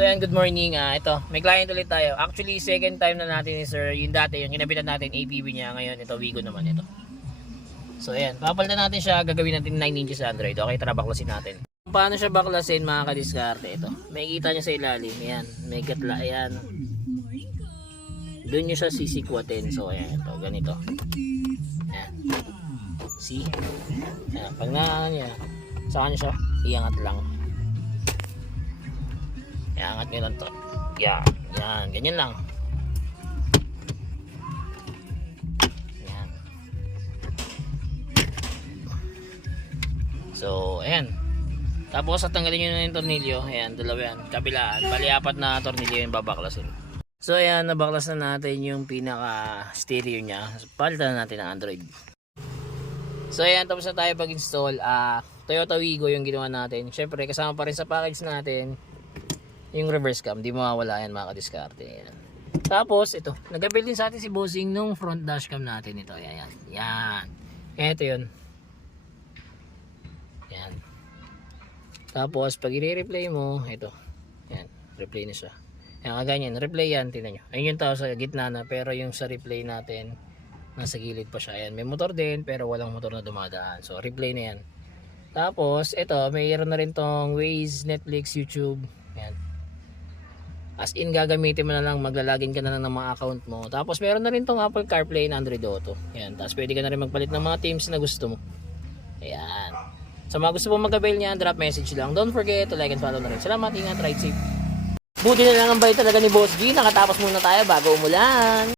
So yan, good morning. Ito, may client ulit tayo. Actually, second time na natin ni sir. Yung dati, yung kinabitan natin, APB niya. Ngayon, ito, Wigo naman ito. So yan, papalitan natin siya. Gagawin natin 9 inches Android. Okay, tara baklasin natin. Paano siya baklasin mga kadiskarte? Ito, may kita niya sa ilalim. Yan, may gatla. Yan. Doon nyo siya sisikwatin. So ayan, ito, ganito. Yan. See? Yan, pag na niya, saan siya? Iangat lang. Iangat nyo lang to. Yan, yan, ganyan lang. Yan. So, ayan. Tapos, tanggalin nyo na yung tornilyo. Ayan, dalawa yan. Kabilaan. Bali, 4 na tornilyo yung babaklasin. So, ayan, nabaklas na natin yung pinaka-stereo niya. Palitan na natin ang Android. So, ayan, tapos na tayo pag-install. Toyota Wigo yung ginawa natin. Siyempre, kasama pa rin sa package natin yung reverse cam. Di mawawala yan mga kadiskarte. Ayan. Tapos, ito. Nag-build din sa atin si Bossing nung front dashcam natin. Ito, ayan. Yan. Ito yun. Yan. Tapos, pag i-replay mo, ito. Yan. Replay na siya. Yan, kaganyan. Replay yan. Tingnan nyo. Ayun yung tao sa gitna na. Pero yung sa replay natin, nasa gilid pa siya. Ayan. May motor din, pero walang motor na dumadaan. So, replay na yan. Tapos, ito. Mayroon na rin tong Waze, Netflix, YouTube. Yan. As in, gagamitin mo na lang, maglalagin ka na lang ng mga account mo. Tapos, meron na rin tong Apple CarPlay and Android Auto. Yan. Tapos, pwede ka na rin magpalit ng mga themes na gusto mo. Ayan. Sa mga gusto mo mag-avail niyan, drop message lang. Don't forget to like and follow na rin. Salamat, ingat, ride safe. Buti na lang ang bait talaga ni Boss G. Nakatapos muna tayo bago umulan.